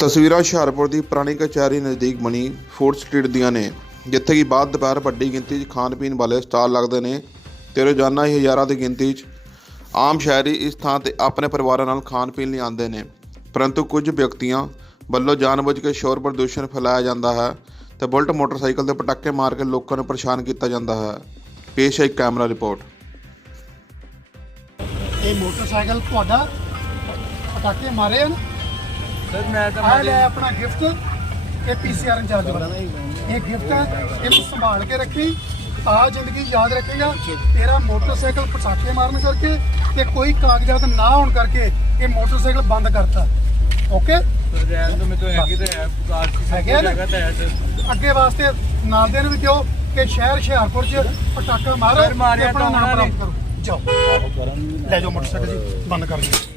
ਤਸਵੀਰਾਂ ਹੁਸ਼ਿਆਰਪੁਰ ਦੀ ਪੁਰਾਣੀ ਕਚਹਿਰੀ ਨਜ਼ਦੀਕ ਬਣੀ ਫੂਡ ਸਟਰੀਟ ਦੀਆਂ ਨੇ, ਜਿੱਥੇ ਕਿ ਬਾਅਦ ਦੁਪਹਿਰ ਵੱਡੀ ਗਿਣਤੀ 'ਚ ਖਾਣ ਪੀਣ ਵਾਲੇ ਸਟਾਲ ਲੱਗਦੇ ਨੇ ਤੇ ਰੋਜ਼ਾਨਾ ਹੀ ਹਜ਼ਾਰਾਂ ਦੀ ਗਿਣਤੀ 'ਚ ਆਮ ਸ਼ਹਿਰੀ ਇਸ ਥਾਂ ਤੇ ਆਪਣੇ ਪਰਿਵਾਰਾਂ ਨਾਲ ਖਾਣ ਪੀਣ ਲਈ ਆਉਂਦੇ ਨੇ। ਪਰੰਤੂ ਕੁਝ ਵਿਅਕਤੀਆਂ ਵੱਲੋਂ ਜਾਣਬੁੱਝ ਕੇ ਸ਼ੋਰ ਪ੍ਰਦੂਸ਼ਣ ਫੈਲਾਇਆ ਜਾਂਦਾ ਹੈ ਤੇ ਬੁਲਟ ਮੋਟਰਸਾਈਕਲ ਤੇ ਪਟਾਕੇ ਮਾਰ ਕੇ ਲੋਕਾਂ ਨੂੰ ਪਰੇਸ਼ਾਨ ਕੀਤਾ ਜਾਂਦਾ ਹੈ। ਪੇਸ਼ ਹੈ ਕੈਮਰਾ ਰਿਪੋਰਟ। ਇਹ ਮੋਟਰਸਾਈਕਲ ਤੁਹਾਡਾ ਪਟਾਕੇ ਮਾਰੇ ਹਨ? ਸਰ ਮੈਂ ਤਾਂ ਆ ਲੈ ਆਪਣਾ ਗਿਫਟ ਇਹ ਪੀਸੀਆਰ ਇੰਚਾਰਜ ਵਾਲਾ। ਇਹ ਗਿਫਟ ਹੈ ਇਹਨੂੰ ਸੰਭਾਲ ਕੇ ਰੱਖੀ ਆ ਜ਼ਿੰਦਗੀ ਯਾਦ ਰੱਖੇਗਾ। ਤੇਰਾ ਮੋਟਰਸਾਈਕਲ ਪਟਾਕੇ ਮਾਰਨ ਕਰਕੇ ਤੇ ਕੋਈ ਕਾਗਜ਼ਾਤ ਨਾ ਹੋਣ ਕਰਕੇ ਇਹ ਮੋਟਰਸਾਈਕਲ ਬੰਦ ਕਰਤਾ। ਓਕੇ ਰਹਿਣ ਤੋਂ ਮੈਨੂੰ ਹੈਗੀ ਤੇ ਹੈ ਕਾਰ ਦੀ ਹੈਗੇ ਆ ਨਾ? ਜਗ੍ਹਾ ਤਾਂ ਹੈ ਸਰ। ਅੱਗੇ ਵਾਸਤੇ ਨਾਲ ਦੇ ਨੂੰ ਵੀ ਦਿਓ ਕਿ ਸ਼ਹਿਰ ਹੁਸ਼ਿਆਰਪੁਰ 'ਚ ਪਟਾਕਾ ਮਾਰੋ ਸਰ, ਮਾਰਿਆ ਤੇ ਆਪਣਾ ਨਾਮ। ਪ੍ਰਾਪਤ ਕਰੋ। ਜਾਓ। ਲੈ ਜਾਓ ਮੋਟਰਸਾਈਕਲ ਜੀ ਬੰਦ ਕਰ ਦਿਓ।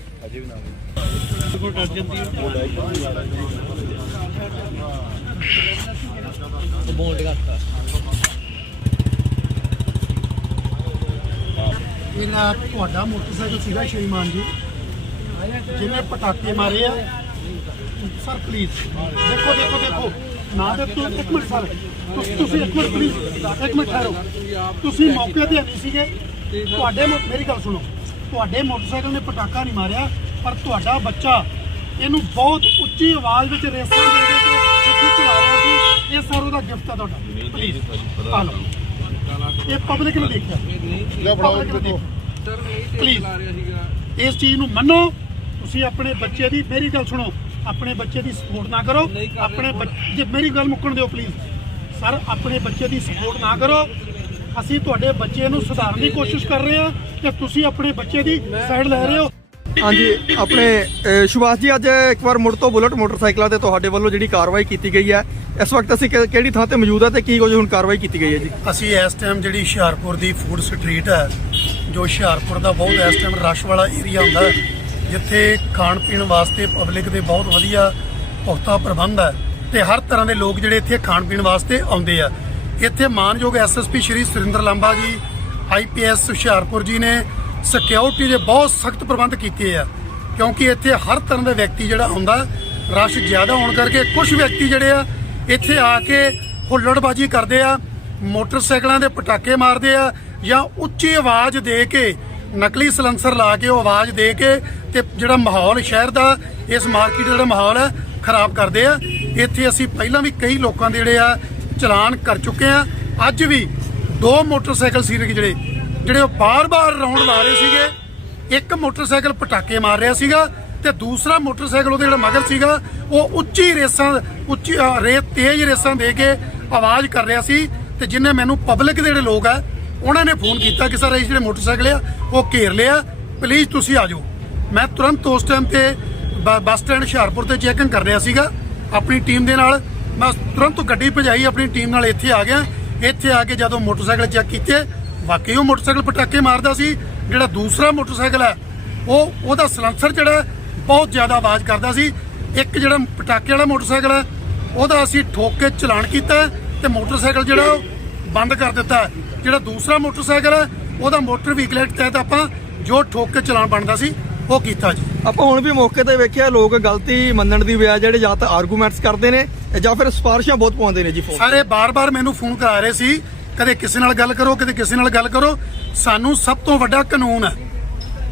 ਬੋਲਡ ਕਰਤਾ ਇਹਨਾਂ ਤੁਹਾਡਾ ਮੋਟਰਸਾਈਕਲ ਸੀਗਾ ਸ਼੍ਰੀਮਾਨ ਜੀ। ਜਿਹਨੇ ਪਟਾਕੇ ਮਾਰੇ ਆ। ਸਰ ਪਲੀਜ਼ ਦੇਖੋ ਦੇਖੋ ਦੇਖੋ। ਨਾ ਦੇ ਤੂੰ ਇੱਕ ਮਿੰਟ, ਸਰ। ਤੁਸੀਂ- ਤੁਸੀਂ ਇੱਕ ਮਿੰਟ ਪਲੀਜ਼ ਇੱਕ ਮਿੰਟ ਠਹਿਰੋ। ਤੁਸੀਂ ਮੌਕੇ ਤੇ ਨਹੀਂ ਸੀਗੇ। ਤੁਹਾਡੇ ਮੇਰੀ ਗੱਲ ਸੁਣੋ। ਤੁਹਾਡੇ ਮੋਟਰਸਾਈਕਲ ਨੇ ਪਟਾਕਾ ਨਹੀਂ ਮਾਰਿਆ ਪਰ ਤੁਹਾਡਾ ਬੱਚਾ ਇਹਨੂੰ ਬਹੁਤ ਉੱਚੀ ਆਵਾਜ਼ ਵਿੱਚ ਰੇਸਾਂ ਦੇ ਦੇ ਕੇ ਇੱਥੇ ਚਲਾ ਰਿਹਾ ਸੀ। ਇਹ ਸਰ ਉਹਦਾ ਗਿਫਟ ਆ ਤੁਹਾਡਾ। ਪਲੀਜ਼ ਲਓ। ਇਹ ਪਬਲਿਕ ਨੇ ਦੇਖਿਆ। Public ਨੇ ਦੇਖਿਆ। Sir Please. ਲਾ ਰਿਹਾ ਸੀਗਾ। ਇਸ ਚੀਜ਼ ਨੂੰ ਮੰਨੋ। ਤੁਸੀਂ ਆਪਣੇ ਬੱਚੇ ਦੀ ਮੇਰੀ ਗੱਲ ਸੁਣੋ। ਆਪਣੇ ਬੱਚੇ ਦੀ ਸਪੋਰਟ ਨਾ ਕਰੋ। ਨਹੀਂ ਆਪਣੇ ਜੇ ਮੇਰੀ ਗੱਲ ਮੁੱਕਣ ਦਿਓ ਪਲੀਜ਼ ਸਰ ਆਪਣੇ ਬੱਚੇ ਦੀ ਸਪੋਰਟ ਨਾ ਕਰੋ। ਅਸੀਂ ਤੁਹਾਡੇ ਬੱਚੇ ਨੂੰ ਸੁਧਾਰਨ ਦੀ ਕੋਸ਼ਿਸ਼ ਕਰ ਰਹੇ ਹਾਂ ਤੇ ਤੁਸੀਂ ਆਪਣੇ ਬੱਚੇ ਦੀ ਸਾਈਡ ਲੈ ਰਹੇ ਹੋ। ਹਾਂਜੀ ਆਪਣੇ ਸੁਭਾਸ਼ ਜੀ ਅੱਜ ਇੱਕ ਵਾਰ ਮੁੜ ਤੋਂ ਬੁਲਟ ਮੋਟਰਸਾਈਕਲਾਂ ਤੇ ਤੁਹਾਡੇ ਵੱਲੋਂ ਜਿਹੜੀ ਕਾਰਵਾਈ ਕੀਤੀ ਗਈ ਹੈ ਇਸ ਵਕਤ ਅਸੀਂ ਕਿ- ਕਿਹੜੀ ਥਾਂ ਤੇ ਮੌਜੂਦ ਹੈ ਤੇ ਕੀ ਕੁਝ ਹੁਣ ਕਾਰਵਾਈ ਕੀਤੀ ਗਈ ਹੈ ਜੀ? ਅਸੀਂ ਇਸ ਟਾਈਮ ਜਿਹੜੀ ਹੁਸ਼ਿਆਰਪੁਰ ਦੀ ਫੂਡ ਸਟਰੀਟ ਹੈ ਜੋ ਹੁਸ਼ਿਆਰਪੁਰ ਦਾ ਬਹੁਤ ਇਸ ਟਾਈਮ ਰਸ਼ ਵਾਲਾ ਏਰੀਆ ਹੁੰਦਾ ਜਿੱਥੇ ਖਾਣ ਪੀਣ ਵਾਸਤੇ ਪਬਲਿਕ ਦੇ ਬਹੁਤ ਵਧੀਆ ਪੁਖਤਾ ਪ੍ਰਬੰਧ ਹੈ ਤੇ ਹਰ ਤਰ੍ਹਾਂ ਦੇ ਲੋਕ ਜਿਹੜੇ ਇੱਥੇ ਖਾਣ ਪੀਣ ਵਾਸਤੇ ਆਉਂਦੇ ਆ। ਇੱਥੇ ਮਾਨਯੋਗ ਐਸਐਸਪੀ ਸ਼੍ਰੀ ਸੁਰਿੰਦਰ ਲਾਂਬਾ ਜੀ ਆਈਪੀਐਸ ਹੁਸ਼ਿਆਰਪੁਰ ਜੀ ਨੇ ਸਿਕਿਉਰਿਟੀ ਦੇ ਬਹੁਤ ਸਖਤ ਪ੍ਰਬੰਧ ਕੀਤੇ ਆ, ਕਿਉਂਕਿ ਇੱਥੇ ਹਰ ਤਰ੍ਹਾਂ ਦਾ ਵਿਅਕਤੀ ਜਿਹੜਾ ਆਉਂਦਾ ਰਸ਼ ਜ਼ਿਆਦਾ ਹੋਣ ਕਰਕੇ ਕੁਝ ਵਿਅਕਤੀ ਜਿਹੜੇ ਆ, ਇੱਥੇ ਆ ਕੇ ਹੁੱਲੜਬਾਜੀ ਕਰਦੇ ਆ, ਮੋਟਰਸਾਈਕਲਾਂ ਦੇ ਪਟਾਕੇ ਮਾਰਦੇ ਆ, ਜਾਂ ਉੱਚੀ ਆਵਾਜ਼ ਦੇ ਕੇ, ਨਕਲੀ ਸਲੰਸਰ ਲਾ ਕੇ ਉਹ ਆਵਾਜ਼ ਦੇ ਕੇ ਤੇ ਜਿਹੜਾ ਮਾਹੌਲ ਸ਼ਹਿਰ ਦਾ, ਇਸ ਮਾਰਕੀਟ ਦਾ ਜਿਹੜਾ ਮਾਹੌਲ ਹੈ, ਖਰਾਬ ਕਰਦੇ ਆ। ਇੱਥੇ ਅਸੀਂ ਪਹਿਲਾਂ ਵੀ ਕਈ ਲੋਕਾਂ ਦੇ ਜਿਹੜੇ ਆ ਚਲਾਨ ਕਰ ਚੁੱਕੇ ਆ। ਅੱਜ ਵੀ ਦੋ ਮੋਟਰਸਾਈਕਲ ਸੀਗੇ ਜਿਹੜੇ ਜਿਹੜੇ ਉਹ ਬਾਰ-ਬਾਰ ਰਾਉਂਡ ਲਾ ਰਹੇ ਸੀਗੇ। ਇੱਕ ਮੋਟਰਸਾਈਕਲ ਪਟਾਕੇ ਮਾਰ ਰਿਹਾ ਸੀਗਾ ਤੇ ਦੂਸਰਾ ਮੋਟਰਸਾਈਕਲ ਉਹਦੇ ਜਿਹੜਾ ਮਗਰ ਸੀਗਾ ਉਹ ਉੱਚੀ ਰੇਸਾਂ ਉੱਚੀ ਅ, ਰੇਤ ਤੇਜ਼ ਰੇਸਾਂ ਦੇ ਕੇ ਆਵਾਜ਼ ਕਰ ਰਿਹਾ ਸੀ ਤੇ ਜਿੰਨੇ ਮੈਨੂੰ ਪਬਲਿਕ ਦੇ ਜਿਹੜੇ ਲੋਕ ਆ ਉਹਨਾਂ ਨੇ ਫੋਨ ਕੀਤਾ ਕਿ ਸਰ ਇਹ ਜਿਹੜੇ ਮੋਟਰਸਾਈਕਲ ਆ ਉਹ ਘੇਰ ਲਿਆ। ਪਲੀਜ਼ ਤੁਸੀਂ ਆ ਜਾਓ। ਮੈਂ ਤੁਰੰਤ ਉਸ ਟਾਈਮ ਤੇ ਬ- ਬੱਸ ਸਟੈਂਡ ਹੁਸ਼ਿਆਰਪੁਰ ਤੇ ਚੈਕਿੰਗ ਕਰ ਰਿਹਾ ਸੀਗਾ ਆਪਣੀ ਟੀਮ ਦੇ ਨਾਲ। ਮੈਂ ਤੁਰੰਤ ਗੱਡੀ ਭਜਾਈ, ਆਪਣੀ ਟੀਮ ਨਾਲ ਇੱਥੇ ਆ ਗਿਆ। ਇੱਥੇ ਆ ਕੇ ਜਦੋਂ ਮੋਟਰਸਾਈਕਲ ਚੈੱਕ ਕੀਤੇ, ਵਾਕਈ ਉਹ ਮੋਟਰਸਾਈਕਲ ਪਟਾਕੇ ਮਾਰਦਾ ਸੀ, ਜਿਹੜਾ ਦੂਸਰਾ ਮੋਟਰਸਾਈਕਲ ਹੈ, ਉਹ ਉਹਦਾ ਸਲੈਂਸਰ ਜਿਹੜਾ ਬਹੁਤ ਜ਼ਿਆਦਾ ਆਵਾਜ਼ ਕਰਦਾ ਸੀ। ਇੱਕ ਜਿਹੜਾ ਪਟਾਕੇ ਵਾਲਾ ਮੋਟਰਸਾਈਕਲ ਹੈ, ਉਹਦਾ ਅਸੀਂ ਠੋਕ ਕੇ ਚਲਾਨ ਕੀਤਾ ਤੇ ਮੋਟਰਸਾਈਕਲ ਜਿਹੜਾ ਉਹ ਬੰਦ ਕਰ ਦਿੱਤਾ। ਜਿਹੜਾ ਦੂਸਰਾ ਮੋਟਰਸਾਈਕਲ ਹੈ, ਉਹਦਾ ਮੋਟਰ ਵਹੀਕਲ ਐਕਟ ਤਹਿਤ ਆਪਾਂ ਜੋ ਠੋਕ ਕੇ ਚਲਾਨ ਬਣਦਾ ਸੀ ਉਹ ਕੀਤਾ ਜੀ। ਆਪਾਂ ਹੁਣ ਵੀ ਮੌਕੇ ਤੇ ਵੇਖਿਆ ਲੋਕ ਗਲਤੀ ਮੰਨਣ ਦੀ ਬਜਾਏ ਜਿਹੜੇ ਜਾਂ ਤਾਂ ਆਰਗੂਮੈਂਟਸ ਕਰਦੇ ਨੇ ਜਾਂ ਫਿਰ ਸਿਫਾਰਿਸ਼ਾਂ ਬਹੁਤ ਪਾਉਂਦੇ ਨੇ ਜੀ ਫੋਨ ਸਾਰੇ ਬਾਰ-ਬਾਰ ਮੈਨੂੰ ਫੋਨ ਕਰਾ ਰਹੇ ਸੀ ਕਦੇ ਕਿਸੇ ਨਾਲ ਗੱਲ ਕਰੋ ਕਦੇ ਕਿਸੇ ਨਾਲ ਗੱਲ ਕਰੋ। ਸਾਨੂੰ ਸਭ ਤੋਂ ਵੱਡਾ ਕਾਨੂੰਨ ਹੈ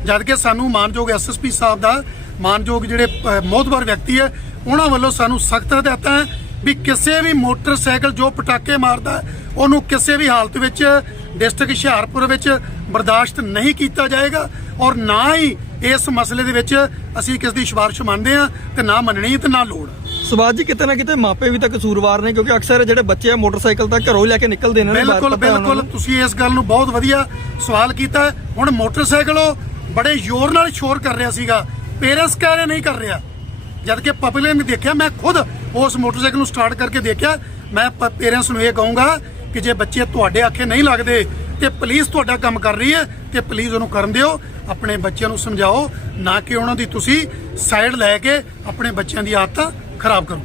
ਜਦ ਕਿ ਸਾਨੂੰ ਮਾਨਯੋਗ ਐਸਐਸਪੀ ਸਾਹਿਬ ਦਾ ਮਾਨਯੋਗ ਜਿਹੜੇ ਮੋਹਤਬਰ ਵਿਅਕਤੀ ਹੈ ਉਹਨਾਂ ਵੱਲੋਂ ਸਾਨੂੰ ਸਖਤ ਹਦਾਇਤਾਂ ਹੈ ਵੀ ਕਿਸੇ ਵੀ ਮੋਟਰਸਾਈਕਲ ਜੋ ਪਟਾਕੇ ਮਾਰਦਾ ਉਹਨੂੰ ਕਿਸੇ ਵੀ ਹਾਲਤ ਵਿੱਚ ਡਿਸਟ੍ਰਿਕਟ ਹੁਸ਼ਿਆਰਪੁਰ ਵਿੱਚ ਬਰਦਾਸ਼ਤ ਨਹੀਂ ਕੀਤਾ ਜਾਏਗਾ ਔਰ ਨਾ ਹੀ ਇਸ ਮਸਲੇ ਦੇ ਵਿੱਚ ਅਸੀਂ ਕਿਸ ਦੀ ਸਿਫਾਰਿਸ਼ ਮੰਨਦੇ ਆ ਤੇ ਨਾ ਮੰਨਣੀ ਤੇ ਨਾ ਲੋੜ। ਸੁਭਾਸ਼ ਜੀ ਕਿਤੇ ਨਾ ਕਿਤੇ ਮਾਪੇ ਵੀ ਤਾਂ ਕਸੂਰਵਾਰ ਨੇ ਕਿਉਂਕਿ ਅਕਸਰ ਜਿਹੜੇ ਬੱਚੇ ਆ ਮੋਟਰਸਾਈਕਲ ਤਾਂ ਘਰੋਂ ਹੀ ਲੈ ਕੇ ਨਿਕਲਦੇ ਨੇ ਬਿਲਕੁਲ ਬਿਲਕੁਲ। ਤੁਸੀਂ ਇਸ ਗੱਲ ਨੂੰ ਬਹੁਤ ਵਧੀਆ ਸਵਾਲ ਕੀਤਾ। ਹੁਣ ਮੋਟਰਸਾਈਕਲ ਉਹ ਬੜੇ ਜ਼ੋਰ ਨਾਲ ਸ਼ੋਰ ਕਰ ਰਿਹਾ ਸੀਗਾ। ਪੇਰੈਂਟਸ ਕਹਿ ਰਹੇ ਨਹੀਂ ਕਰ ਰਿਹਾ। ਜਦ ਕਿ ਪਬਲਿਕ ਨੇ ਦੇਖਿਆ ਮੈਂ ਖੁਦ ਉਸ ਮੋਟਰਸਾਈਕਲ ਨੂੰ ਸਟਾਰਟ ਕਰਕੇ ਦੇਖਿਆ। ਮੈਂ ਪੇਰੈਂਟਸ ਨੂੰ ਇਹ ਕਹੂੰਗਾ ਕਿ ਜੇ ਬੱਚੇ ਤੁਹਾਡੇ ਆਖੇ ਨਹੀਂ ਲੱਗਦੇ ਤੇ ਪੁਲਿਸ ਤੁਹਾਡਾ ਕੰਮ ਕਰ ਰਹੀ ਹੈ ਤੇ ਪਲੀਜ਼ ਉਹਨੂੰ ਕਰਨ ਦਿਓ, ਆਪਣੇ ਬੱਚਿਆਂ ਨੂੰ ਸਮਝਾਓ, ਨਾ ਕਿ ਉਹਨਾਂ ਦੀ ਤੁਸੀਂ ਸਾਈਡ ਲੈ ਕੇ ਆਪਣੇ ਬੱਚਿਆਂ ਦੀ ਆਦਤਾਂ ਖਰਾਬ ਕਰੋ।